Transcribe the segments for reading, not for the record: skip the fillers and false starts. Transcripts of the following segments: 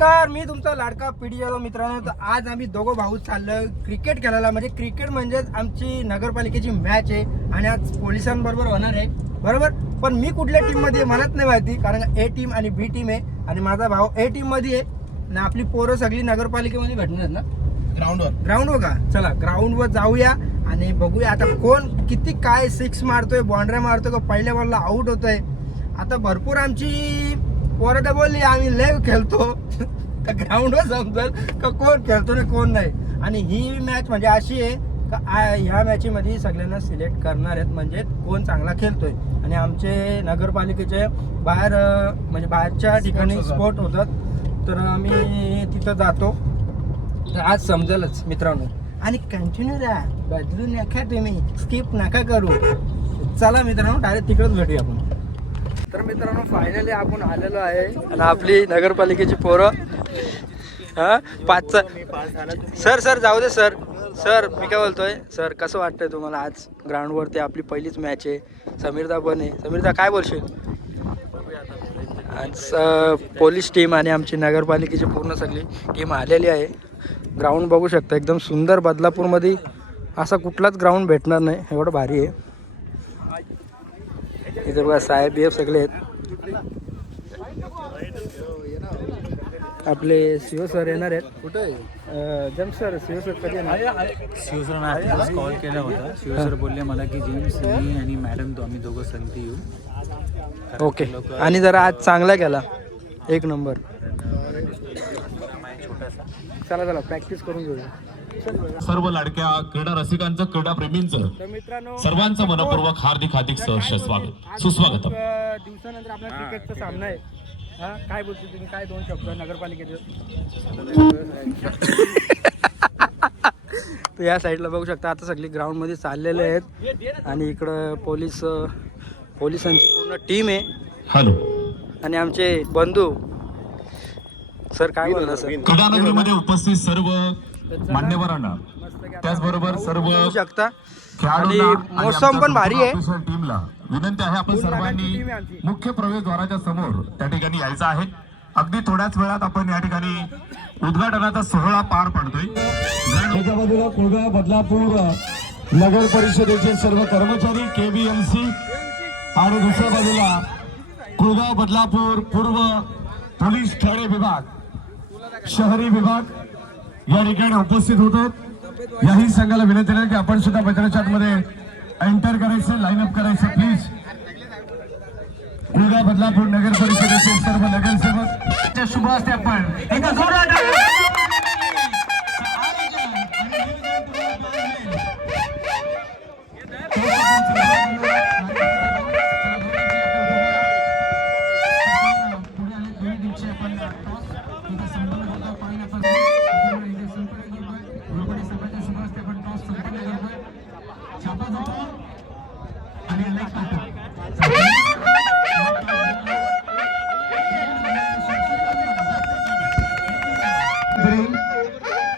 नमस्कार, मी तुमचा लाडका पीडी जाधव मित्रांनो. तर आज आम्ही दोघं भाऊ चाललो क्रिकेट खेळायला. म्हणजे क्रिकेट म्हणजेच आमची नगरपालिकेची मॅच आहे आणि आज पोलिसांबरोबर होणार आहे, बरोबर. पण मी कुठल्या टीम मध्ये मलाच नाही माहिती, कारण ए टीम आणि बी टीम आहे आणि माझा भाऊ ए टीम मध्ये आहे आणि आपली पोरं सगळी नगरपालिकेमध्ये भेटणार ना ग्राउंडवर का. चला ग्राउंडवर जाऊया आणि बघूया आता कोण किती काय सिक्स मारतोय, बाउंड्री मारतोय का पहिल्या बॉलला आउट होतोय. आता भरपूर आमची पोरं तर बोलली आम्ही लय खेळतो तर ग्राउंडवर समजेल का कोण खेळतो ना कोण नाही. आणि ही मॅच म्हणजे अशी आहे का ह्या मॅचमध्ये सगळ्यांना सिलेक्ट करणार आहेत, म्हणजे कोण चांगला खेळतोय. आणि आमचे नगरपालिकेचे बाहेर म्हणजे बाहेरच्या ठिकाणी स्पोर्ट होतात, तर आम्ही तिथं जातो. तर आज समजेलच मित्रांनो. आणि कंटिन्यू राहा, बदलू नका तुम्ही, स्किप नका करू. चला मित्रांनो, डायरेक्ट तिकडेच भेटूया आपण. तर मित्रांनो फायनली आपण आलेलो आहे आणि आपली नगरपालिकेची पोरं पाचचा. सर जाऊ दे सर. मी काय बोलतोय सर, कसं वाटतंय तुम्हाला आज ग्राउंडवरती आपली पहिलीच मॅच आहे. समीरदा पण आहे. समीरदा काय बोलशील? आज पोलीस टीम आणि आमची नगरपालिकेची पूर्ण सगळी टीम आलेली आहे. ग्राउंड बघू शकता, एकदम सुंदर. बदलापूरमध्ये असा कुठलाच ग्राउंड भेटणार नाही, एवढं भारी आहे. इथे बघा साहेब बिहेब सगळे आहेत. आपले शिव सर येणार आहेत. कुठे जम सर? शिव सर कधी येणार? शिव सर आज कॉल केला होता. शिव सर बोलले मला की जेम्स मी आणि मॅडम आम्ही दोघं संगती येऊ. ओके. आणि जरा आज चांगला केला, एक नंबर. चला प्रॅक्टिस करून घेऊया. सर्व लाडक्या क्रीडा रसिकांचं, क्रीडा प्रेमींचं, सर्वांचं मनपूर्वक हार्दिक स्वागत, सुस्वागत. दिवसानंतर आपला क्रिकेटचा सामना आहे. काय बोलतो तुम्ही? काय दोन शब्द नगरपालिकेचे? तर या साईडला बघू शकता आता सगळी ग्राउंडमध्ये चाललेले आहेत आणि इकडं पोलिसांची पूर्ण टीम आहे. हॅलो. आणि आमचे बंधू सर काय बोलणार सर? क्रीडानगरीमध्ये उपस्थित सर्व मान्यवरांना, त्याचबरोबर सर्व शकता. खेळाडूंना आणि मोसम पण भारी आहे. टीमला विनंती आहे, आपण सर्वांनी मुख्य प्रवेशद्वाराच्या समोर त्या ठिकाणी यायचं आहे. अगदी थोड्याच वेळात आपण या ठिकाणी उद्घाटनाचा सोहळा पार पडतोय. एका बाजूला कुळगाव बदलापूर नगर परिषदेचे सर्व कर्मचारी KBMC आणि दुसऱ्या बाजूला कुळगाव बदलापूर पूर्व पोलीस ठाणे विभाग, शहरी विभाग या ठिकाणी उपस्थित होतात. याही संघाला विनंती आहे की आपण सुद्धा मैदानाच्या आतमध्ये एंटर करायचं, लाईन अप करायचं प्लीज. कुळगाव बदलापूर नगर परिषदेचे सर्व नगरसेवक शुभ असते. आपण एका जोरात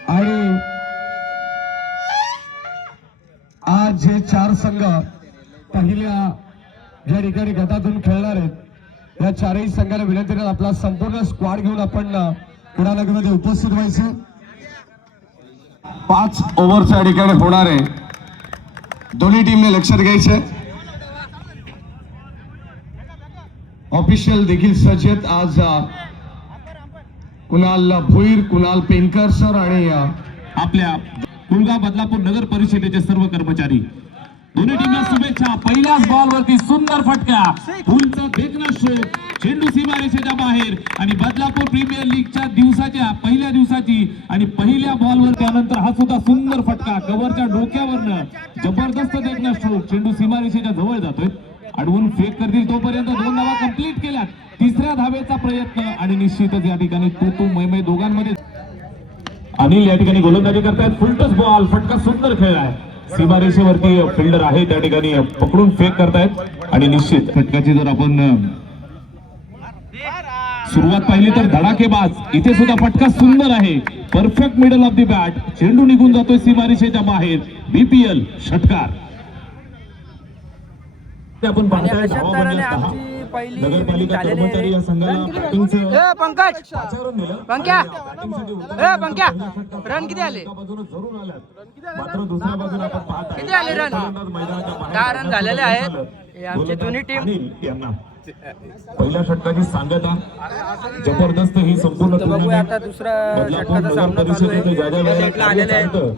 आणि आज हे चार संघ पहिल्या ज्या ठिकाणी गटातून खेळणार आहेत, या चारही संघाला विनंती आहे आपला संपूर्ण स्क्वॉड घेऊन आपण क्रीडानगरमध्ये उपस्थित व्हायचं. 5 ओव्हरच्या ठिकाणी होणार आहे. दोन्ही टीमने लक्षात घ्यायचे. ऑफिशियल देखील सज्ज आज कुणाल भोईर, कुणाल पेनकर सर आणि आपल्या कुळगाव बदलापूर नगर परिषदेचे सर्व कर्मचारी, दोन्ही टीमला शुभेच्छा. पहिल्याच बॉलवरती सुंदर फटका, फुलचा देखणा शोध, चेंडू सीमारेषेच्या बाहेर. आणि बदलापूर प्रीमियर लीगच्या पहिल्या दिवसाची आणि पहिल्या बॉलवर त्यानंतर हा सुद्धा सुंदर फटका, कव्हरच्या डोक्यावरनं जबरदस्त देखणा शोध, चेंडू सीमारेषेच्या जवळ जातोय. अडवून फेक करतील तोपर्यंत 2 धावा कंप्लीट केल्यात. तिसऱ्या धावेचा प्रयत्न आणि निश्चितच या ठिकाणी तू मैमै दोघांमध्ये. अनिल या ठिकाणी गोलंदाजी करतायत. फुलटच बॉल, फटका सुंदर खेळलाय. सीमारेषेवरती फिल्डर आहे त्या ठिकाणी पकडून फेक करतायत आणि निश्चित फटकाची जर आपण सुरुवात पाहिली तर धडाकेबाज. इथे सुद्धा फटका सुंदर आहे, perfect middle of the bat, चेंडू निघून जातोय सीमारेषेच्या बाहेर. BPL षटकार. आपण आमची पहिली नगरपालिका झालेली कर्मचारी या संघाला बॅटिंगचं आहे पंकज आचरण दिलं. पंक्या बॅटिंगसाठी पंक्या रन किती आले एका बाजूने जरूर आल्यात. मात्र दुसऱ्या बाजूने आपण पाहत आहे. किती आले रन? फलंदाज मैदानाच्या बाहेर 10 रन झालेले आहेत. झालं. हे आमची दोन्ही टीम. अनिल यांना पहिल्या षटकाची सांगता जबरदस्त ही संपूर्ण तर बघूया टुर्नामेंट आता दुसरा बदलापूर षटकाचा नगर सामना चालू परिषदेने ज्या ज्या आहे. वेळेला साईडला आलेले आहेत. चालतं,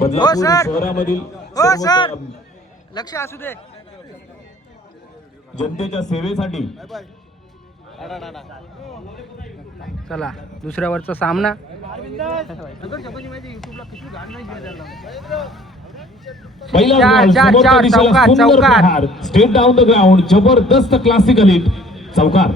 बदलापूर सर. शहरामधील हो सर्व सर लक्ष असू दे. जनतेच्या सेवेसाठी चला दुसऱ्यावरचा सामना पहिला चार, बॉल चार, समोरच्या चार, दिशेला चौकार, सुंदर चौकार. प्रहार स्टेट डाऊन द ग्राउंड जबरदस्त क्लासिकल हिट चौकार.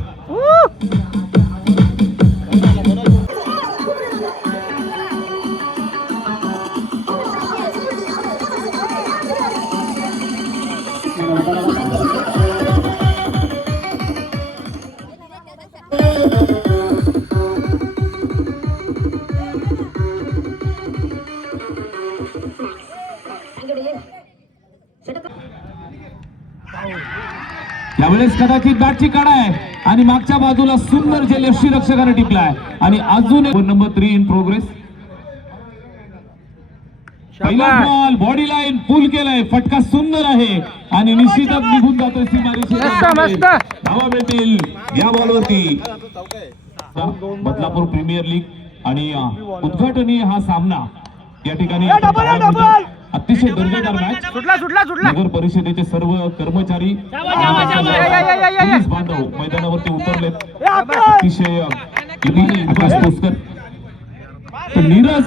यावेळेस कदाचित बॅटची काढा आहे आणि मागच्या बाजूला सुंदर जलयष्टी रक्षकाने टिपलाय आणि अजून नंबर 3 इन प्रोग्रेस. पहिला बॉल बॉडी लाईन पुल केलाय, फटका सुंदर आहे आणि निश्चितच निघून जातोय सीमारेषेच्या मस्त. धावा मिळतील या बॉलवरती. बदलापूर प्रीमियर लीग आणि उद्घाटनीय हा सामना या ठिकाणी अतिशय दर्जेदार मॅच. सुटला नगर परिषदेचे सर्व कर्मचारी पोलीस बांधव मैदानावरती उतरलेत. अतिशय आकाश पोस्कर तर नीरज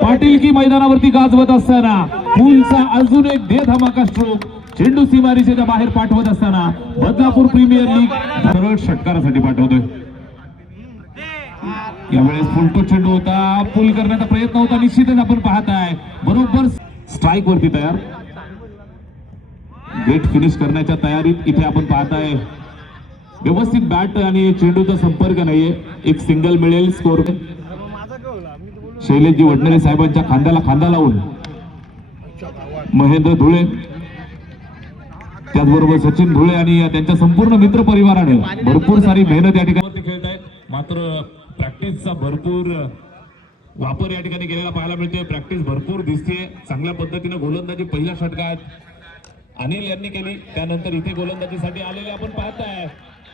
पाटील की मैदानावरती गाजवत असताना पूलचा अजून एक दे धमाका स्ट्रोक चेंडू सीमारेषेच्या बाहेर पाठवत असताना बदलापूर प्रीमियर लीग सरळ षटकारासाठी पाठवतोय. यावेळेस फुलटो चेंडू होता, पूल करण्याचा प्रयत्न होता. निश्चितच आपण पाहताय बरोबर स्ट्राईक वरती तयार, गेट फिनिश करण्याच्या तयारीत इथे आपण पाहताय. व्यवस्थित बॅट आणि चेंडूचा संपर्क नाहीये, एक सिंगल मिळेल स्कोर. शैलेशजी वडनेरे साहेबांच्या खांद्याला खांदा लावून महेंद्र धुळे त्याचबरोबर सचिन धुळे आणि त्यांच्या संपूर्ण मित्र परिवाराने भरपूर सारी मेहनत या ठिकाणी खेळत आहेत. मात्र प्रॅक्टिसचा भरपूर वापर या ठिकाणी केलेला पाहायला मिळतोय. प्रॅक्टिस भरपूर दिसते. चांगल्या पद्धतीने गोलंदाजी पहिल्या षटकात अनिल यांनी केली, त्यानंतर इथे गोलंदाजीसाठी आलेले आपण पाहताय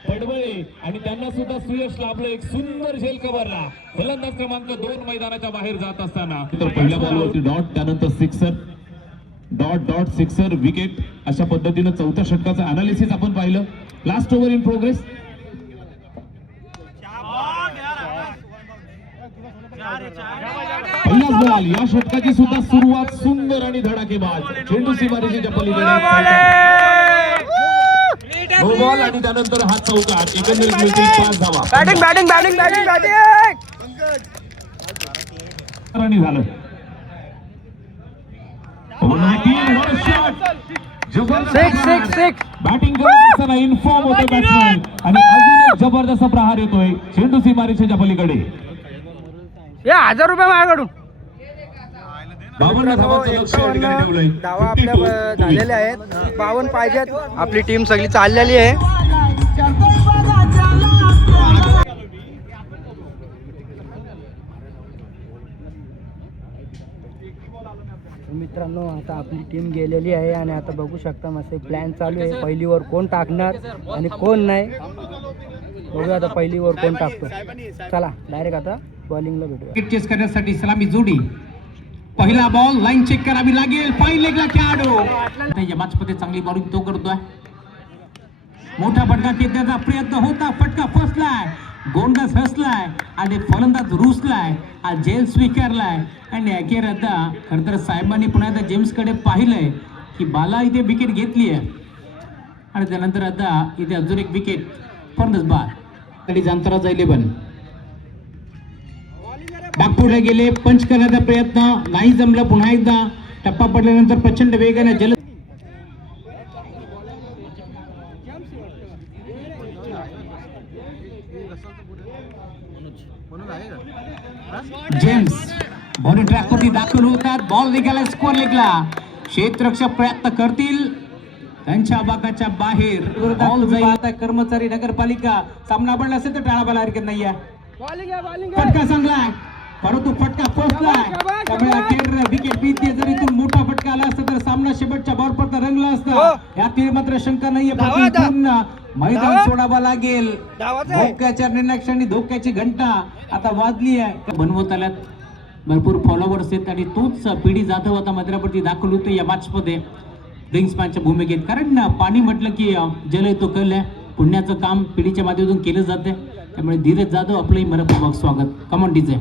पडवळे आणि त्यांना सुद्धा सुयश लाभलं. एक सुंदर झेल कव्हरला फलंदाज क्रमांक 2 मैदानाच्या बाहेर जात असताना तर पहिल्या बॉलवरती डॉट, त्यानंतर सिक्सर, डॉट सिक्सर विकेट. अशा पद्धतीनं चौथ्या षटकाचं अनालिसिस आपण पाहिलं. Last over in progress. पहिलाच बॉल या षटकाची सुद्धा सुरुवात सुंदर आणि धडाकेबाज चेंडू सीमारेषेच्या पलीकडे नो बॉल आणि त्यानंतर हा चौकार. एकंदरीत मिळतील 5 धावा. बॅटिंग आणि झालं बॅटिंग करत असताना इन्फॉर्म होते बॅट्समॅन आणि अजून एक जबरदस्त प्रहार येतोय चेंडू सीमारेषेच्या पलीकडे. 1000 रुपये माझ्याकडून. 52 धावांचं लक्ष या ठिकाणी ठेवलंय. धावा आपल्या झालेल्या आहेत, 52 पाहिजेत. आपली टीम सगळी चाललेली आहे. मित्रांनो आता आपली टीम गेलेली आहे आणि आता बघू शकता मस्त प्लॅन चालू आहे. पहिली ओव्हर कोण टाकणार आणि कोण नाही बघूया आता पहिली ओव्हर कोण टाकतो. चला डायरेक्ट आता बॉलिंगला भेटूया. चेस करण्यासाठी सलामी जोडी. पहिला बॉल लाईन चेक करावी लागेल. फाईन लेगला खेळाडू या मॅचमध्ये चांगली बॉलिंग तो करतोय. मोठा फटका खेचण्याचा प्रयत्न होता, फटका फसलाय, गोंडस हसलाय आणि फलंदाज रुसलाय, झेल स्वीकारलाय आणि अखेर आता खरं तर साहेबांनी पुन्हा एकदा जेम्सकडे पाहिलंय की बाला इथे विकेट घेतली आहे आणि त्यानंतर आता इथे अजून एक विकेट फलंदाज बाल जांतरा जाईल. पण नागपूरला गेले, पंच करण्याचा प्रयत्न नाही जमलं. पुन्हा एकदा टप्पा पडल्यानंतर प्रचंड वेगाने जल जेम्स बॉलिंग ट्रॅकवरती दाखल होतात. बॉल निघाला स्कोअर लेगला. क्षेत्ररक्षक प्रयत्न करतील त्यांच्या भागाच्या बाहेर बॉल जाईल. आता कर्मचारी नगरपालिका सामना बनला असेल तर टाळाबाला हरकत नाहीये. फटका चांगलाय परंतु फटका पोहोचलाय त्यामुळे अखेर विकेट बीते. जर इथून मोठा फटका आला असता तर सामना शेवटच्या बॉलपर्यंत रंगला असता. यातील मात्र शंका नाहीये. मैदान सोडावा लागेल. धोक्याच्या निर्णयाक्षणी धोक्याची घंटा आता वाजली आहे. बनवत आल्यात भरपूर फॉलोवर्स आहेत आणि तोच पिढी जाधव आता मैदानावरती दाखल होतो या मॅच मध्ये ड्रिंक्समॅनच्या भूमिकेत. कारण पाणी म्हटलं की जल येतो कल आहे. पुण्याचं काम पिढीच्या माध्यमातून केलं जाते. त्यामुळे धीरज जाधव आपलंही मनपूर्वक स्वागत. Come on DJ.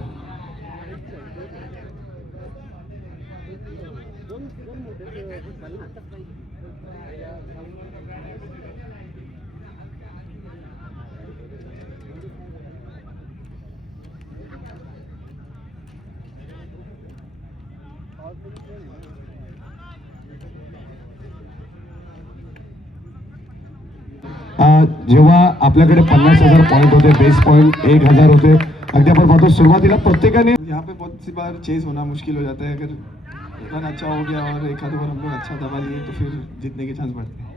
जेव्हा आपल्याकडे 50,000 पॉइंट होते, बेस पॉइंट 1,000 होते, अगदी आपण पाहतो सुरुवातीला प्रत्येकाने यहाँ पे बहुत सी बार चेस होना मुश्किल हो जाता है. अगर रन अच्छा हो गया और एक आध ओवर हम लोग अच्छा दबा लिए तो फिर जीतने के चांस बढ़ते हैं.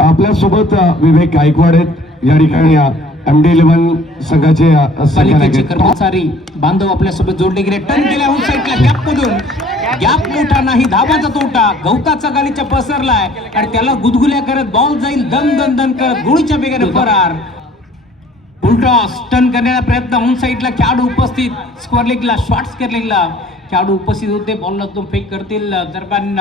आपल्यासोबत विवेक गायकवाड आहेत या ठिकाणी MD11 संघाचे पालिकेचे कर्मचारी बांधव आपल्यासोबत जोडले गेले. टर्न केला आउट साईडला गॅप मधून. गॅप मोठा नाही, धावाचा तोटा. गवताचा गालीचा पसरलाय आणि त्याला गुदगुल्या करत बॉल जाईल दन दन दन करत गोळीच्या वेगाने फरार. उलटॉस टर्न करण्याचा प्रयत्न ऑन साईडला खेळाडू उपस्थित. स्क्वेअर लेगला शॉर्ट्स केलेला खेळाडू उपस्थित होते. बॉलला तो फेक करतील दरम्यान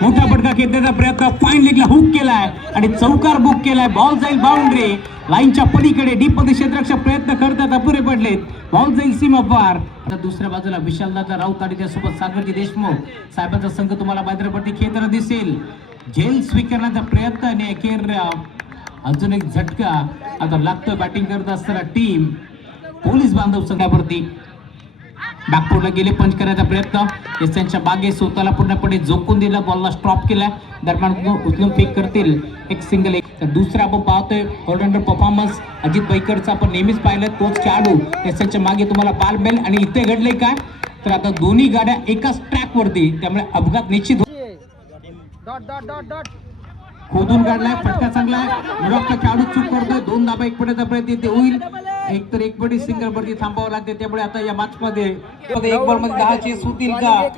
मोठा फटका घेण्याचा प्रयत्न. फाईन लेगला हुक केलाय आणि चौकार बुक केलाय. बॉल जाईल बाउंड्री लाईनच्या पलीकडे. डीप मध्ये क्षेत्ररक्षक प्रयत्न करतात, अपुरे पडलेत. बॉल जाईल सीमा पार. आता दुसऱ्या बाजूला विशालदादा राऊत आणि त्यासोबत सागरजी देशमुख साहेबांचा संघ तुम्हाला मैदानावरती खेळताना दिसेल. झेल स्वीकारण्याचा प्रयत्न आणि अखेर अजून एक झटका आता लागतोय. बॅटिंग करत असताना टीम पोलीस बांधव संघावरती. बॅकफुटला गेले, पंच करायचा प्रयत्न. त्यांच्या बागे स्वतःला पूर्णपणे झोकून दिला. बॉलला स्टॉप केला. दरम्यान उचलून फेक करतील एक सिंगल. तर दुसरा आपण पाहतोय ऑलराऊंडर परफॉर्मन्स अजित बैकरचा आपण नेहमीच पाहिलं. तोच खेळाडू त्यांच्या मागे तुम्हाला बाल बेल. आणि इथे घडले काय तर आता दोन्ही गाड्या एकाच ट्रॅक वरती, त्यामुळे अपघात निश्चित खोदून काढलाय. फटका चांगला आहे. मुळाचा खेळाडू चूक करतोय. 2 धाबा एक पडण्याचा प्रयत्न इथे होईल. एक तर एक पडी सिंगल वरती थांबावं लागते. त्यामुळे आता या मॅच मध्ये एक बॉल मध्ये 10 चेस होतील का.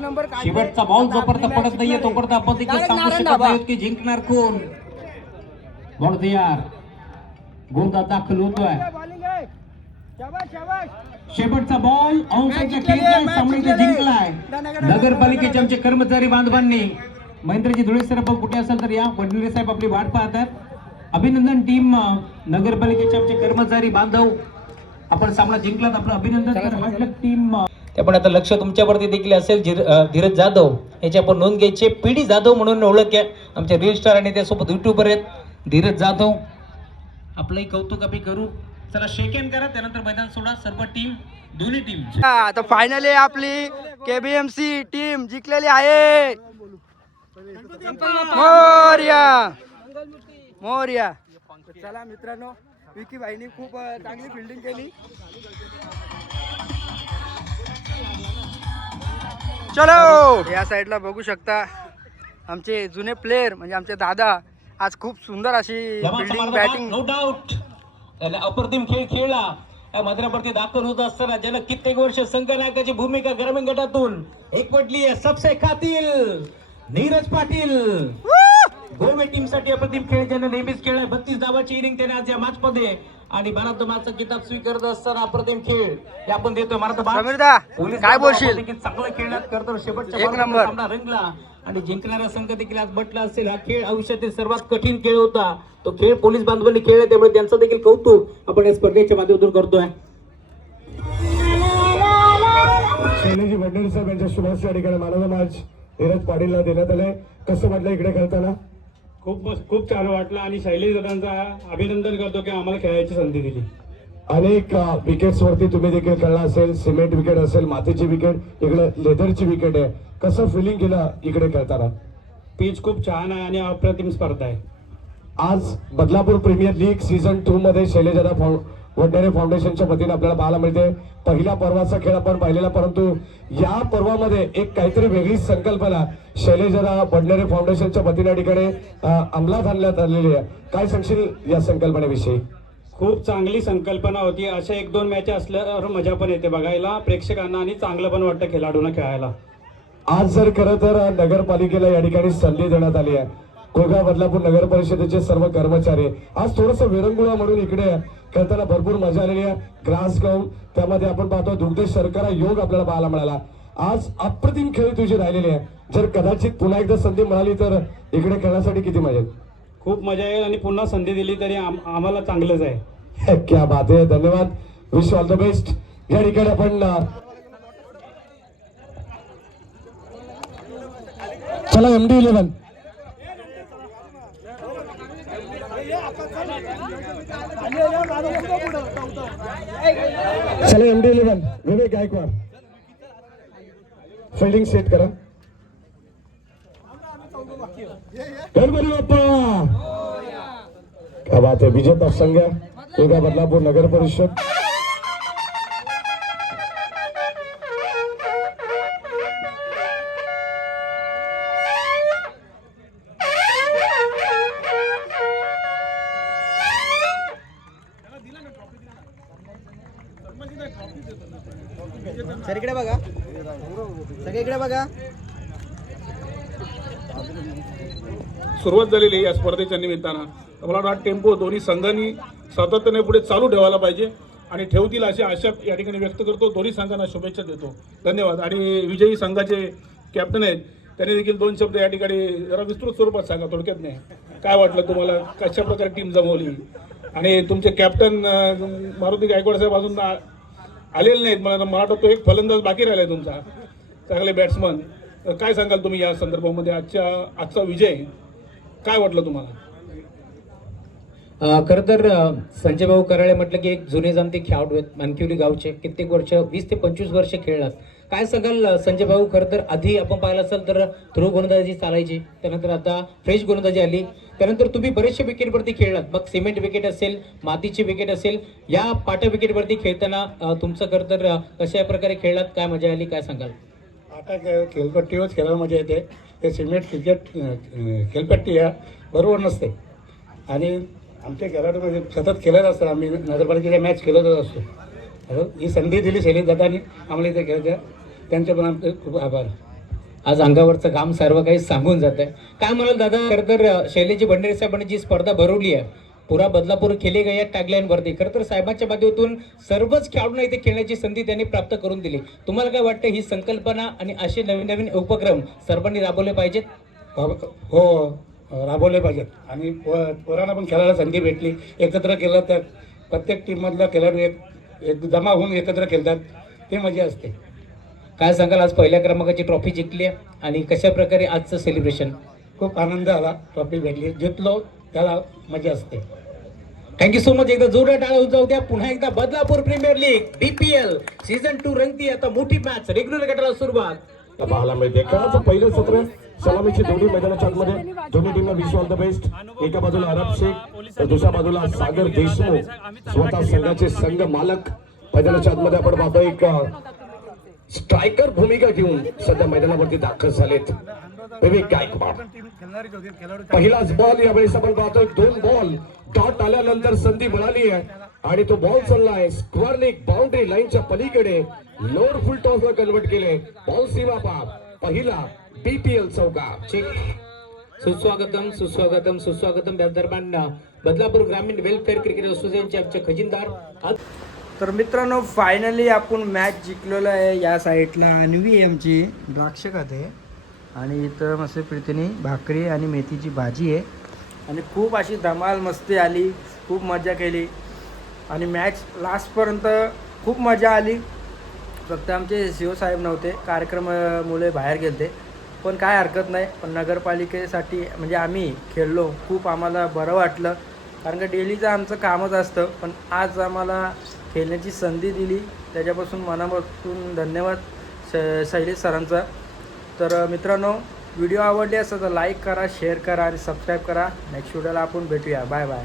शेवटचा बॉल जोपर्यंत पडत नाहीये तोपर्यंत आपण देखील सांगू शकत नाही की जिंकणार कोण. बॉल तयार. गोलंदाज दाखल होतोय. शेवटचा बॉल ऑनसाइडच्या खेळलाय. सामने जिंकलाय नगरपालिकेचे आमचे कर्मचारी बांधवांनी. महेंद्रजी धुळे सर आपण कुठे असाल तर या. वडनेरे साहेब आपली वाट पाहतात. अभिनंदन टीम नगरपालिकेचे आमचे कर्मचारी बांधव. आपण सामना जिंकलात, आपलं अभिनंदन. टीम त्यामुळे आता लक्ष तुमच्यावरती देखील असेल. धीरज जाधव याची आपण नोंद घ्यायची. पीडी जाधव म्हणून ओळख आहे. आमचे रील स्टार आणि त्यासोबत युट्यूबर आहेत धीरज जाधव. आपलंही कौतुक आम्ही करू. चला शेक हँड करा, त्यानंतर मैदान सोडा. सर्व टीम दोन्ही टीम. आता फायनली आपली KBMC टीम जिंकलेली आहे. मोरया मोरया. चला मित्रांनो, विकी भाईनी खूप चांगली फिल्डिंग केली. चलो या साईडला बघू शकता आमचे जुने प्लेयर म्हणजे आमचे दादा आज खूप सुंदर अशी फिल्डिंग बॅटिंग. नो डाऊट त्याने अप्रतिम खेळ खेळला. मैदानावरती दाखल होत असताना ज्यानं कित्येक वर्ष संघनायकाची भूमिका ग्रामीण गटातून एक पडली आहे. सबसे खातील नीरज पाटील. गोवे टीम साठी अप्रतिम खेळ ज्याने नेहमीच खेळलाय. 32 धावाची इनिंग त्याने आज या मॅच मध्ये. आणि भारत मॅचचा किताब स्वीकारत असताना अप्रतिम खेळ हे आपण देतोय. समीरदा काय बोलशील. चांगलं खेळण्यात करतो. शेवटच्या एक नंबर सामना रंगला आणि जिंकणारा संघ देखील आज म्हटला असेल हा खेळ आयुष्यातील सर्वात कठीण खेळ होता. तो खेळ पोलीस बांधवांनी खेळला, त्यामुळे त्यांचं देखील कौतुक आपण या स्पर्धेच्या माध्यमातून करतोय. शैलेजी वडनेरे साहेब यांच्या शुभाच्या ठिकाणी मानव मॅच धीरज पाटीलला देण्यात आलंय. कसं वाटलं इकडे खेळताना. खूप छान वाटलं आणि शैलेश दादांचा अभिनंदन करतो की आम्हाला खेळायची संधी दिली. अनेक विकेट्स वरती तुम्ही देखील खेळला असेल. सिमेंट विकेट असेल, मातीची विकेट, इकडे लेदरची विकेट आहे. कसं फिलिंग केलं इकडे खेळताना. पिच खूप छान आहे आणि अप्रतिम स्पर्धा आहे. आज बदलापूर प्रीमियर लीग सीझन 2 मध्ये शैलेशदादा वडनेरे फाउंडेशनच्या वतीने आपल्याला पाहायला मिळते. पहिल्या पर्वाचा खेळ आपण पाहिलेला, परंतु या पर्वामध्ये एक काहीतरी वेगळी संकल्पना शैलेशदा वडनेरे फाउंडेशनच्या वतीने या ठिकाणी अंमलात आणण्यात आलेली आहे. काय सांगशील या संकल्पनेविषयी? खूप चांगली संकल्पना होती. अशा 1-2 मॅच असल्यावर मजा पण येते बघायला प्रेक्षकांना आणि चांगलं पण वाटतं खेळाडूंना खेळायला. आज जर खरं तर नगरपालिकेला या ठिकाणी संधी देण्यात आली आहे. कोळगाव बदलापूर नगर परिषदेचे सर्व कर्मचारी आज थोडस विरंगुळा म्हणून इकडे खेळताना भरपूर मजा आलेली आहे. ग्रास ग्राउंड त्यामध्ये आपण पाहतो दुग्धेश सरकार योग आपल्याला पाहायला मिळाला. आज अप्रतिम खेळ तुझी राहिलेली आहे. जर कदाचित पुन्हा एकदा संधी मिळाली तर इकडे खेळण्यासाठी किती मजा येईल? खूप मजा येईल आणि पुन्हा संधी दिली तरी आम्हाला चांगलंच आहे. क्या बात आहे. धन्यवाद. Wish all the best. या ठिकाणी आपण चला MD11 चला MD11 विवेक गायकवाड फिल्डिंग सेट करा. गणपती बाप्पा. क्या बात आहे. विजेता संघ कोळगाव बदलापूर नगर परिषद. सर इकडे बघा, सगळे इकडे बघा. सुरुवात झालेली आहे या स्पर्धेच्या निमित्तानं. मला वाटतं हा टेम्पो दोन्ही संघांनी सातत्याने पुढे चालू ठेवायला पाहिजे आणि ठेवतील अशी आशा या ठिकाणी व्यक्त करतो. दोन्ही संघांना शुभेच्छा देतो. धन्यवाद. आणि विजयी संघाचे कॅप्टन आहेत त्यांनी देखील 2 शब्द या ठिकाणी जरा विस्तृत स्वरूपात सांगा थोडक्यात. नाही काय वाटलं तुम्हाला, कशा प्रकारे टीम जमवली आणि तुमचे कॅप्टन मारुती गायकवाड साहेब अजून आलेले नाहीत. मला वाटतं तो एक फलंदाज बाकी राहिला आहे तुमचा, चांगले बॅट्समन. काय सांगाल तुम्ही या संदर्भामध्ये? आजचा विजय काय वाटलं तुम्हाला? खरं तर संजय भाऊ कराळे म्हटलं की एक जुने जाणते खेळाडू आहेत. मानकिवली गावचे कित्येक वर्ष 20 ते 25 वर्ष खेळलात. काय सांगाल संजय भाऊ? खरं तर आधी आपण पाहिलं असेल तर थ्रो गोलंदाजी चालायची, त्यानंतर आता फ्रेश गोलंदाजी आली, त्यानंतर तुम्ही बरेचशे विकेटवरती खेळलात. मग सिमेंट विकेट असेल, मातीची विकेट असेल, या पाट्या विकेटवरती खेळताना तुमचं खरं तर कशा प्रकारे खेळलात, काय मजा आली, काय सांगाल? आता खेळपट्टीवर खेळायला मजा येते. ते सिमेंट क्रिकेट खेळपट्टी या बरोबर नसते आणि आमच्या खेळाडूमध्ये सतत खेळत असतात. आम्ही नगरपालिकेच्या मॅच खेळतच असतो. ही संधी दिली शैलेश दादांनी आम्हाला इथे खेळायच्या, त्यांचे पण आमचे खूप आभार. आज अंगावरचं काम सर्व काही सांगून जात आहे. काय म्हणाल दादा? खरं तर शैलेजी भंडेरे साहेबांनी जी स्पर्धा भरवली आहे, पुरा बदलापूर खेले गया टॅगलाईनवरती, खरं तर साहेबांच्या माध्यमातून सर्वच खेळाडूंना इथे खेळण्याची संधी त्यांनी प्राप्त करून दिली. तुम्हाला काय वाटतं ही संकल्पना आणि असे नवीन नवीन उपक्रम सर्वांनी राबवले पाहिजेत? हो, राबवले पाहिजेत. आणि पोरांना पण खेळायला संधी भेटली, एकत्र केलं तर प्रत्येक टीममधला खेळाडू एक जमा होऊन एकत्र खेळतात, ते मजा असते. काय सांगाल? आज पहिल्या क्रमांकाची ट्रॉफी जिंकली आहे आणि कशा प्रकारे आजचं सेलिब्रेशन? खूप आनंद आला. ट्रॉफी भेटली, जिंकलो त्याला मजा असते. Thank you so much. एकदा जोरदार टाळ्या जाऊ द्या. पुन्हा एकदा Badlapur premier league BPL season 2 रंगती. आता मोठी मॅच रेग्युलर गटाला सुरुवात पाहायला मिळते. खेळाचं पहिलं सत्र सलामीची दोन्ही मैदानाच्या आतमध्ये दोन्ही टीमला विश ऑल द बेस्ट. एका बाजूला अरब शेख तर दुसऱ्या बाजूला सागर देशमुख, स्वतः संघाचे संघ मालक. मैदानाच्या आतमध्ये आपण पाहतो एक स्ट्रायकर भूमिका घेऊन सध्या मैदानावरती दाखल झालेत विवेक गायकवाड. पहिलाच बॉल यावेळेस आपण पाहतोय 2 बॉल डॉट आल्यानंतर संधी मिळाली आहे आणि तो बॉल चाललाय स्क्वेअरने बाउंड्री लाईनच्या पलीकडे. लोअर फुल टॉसला कन्वर्ट केले. बॉल सीमा पार. पहिला BPL चौका. सुस्वागतम सुस्वागतम सुस्वागतम. या दरम्यान बदलापूर ग्रामीण वेलफेअर क्रिकेट असोसिएशनचे आमचे खजिनदार. तर मित्रांनो फायनली आपण मॅच जिंकलेलो आहे. या साईडला अन्वी आमची द्राक्ष खाते आणि इथं मस्त प्रीतीने भाकरी आणि मेथीची भाजी आहे आणि खूप अशी धमाल मस्ती आली, खूप मजा केली आणि मॅच लास्टपर्यंत खूप मजा आली. फक्त आमचे CEO साहेब नव्हते, कार्यक्रमामुळे बाहेर गेलते, पण काय हरकत नाही. पण नगरपालिकेसाठी म्हणजे आम्ही खेळलो, खूप आम्हाला बरं वाटलं, कारण का डेलीचं आमचं कामच असतं, पण आज आम्हाला खेळण्याची संधी दिली, त्याच्यापासून मनापासून धन्यवाद शैलेश सरांचा. तर मित्रांनो व्हिडिओ आवडली असेल तर लाईक करा, शेअर करा आणि सबस्क्राईब करा. नेक्स्ट व्हिडिओला आपण भेटूया. Bye bye.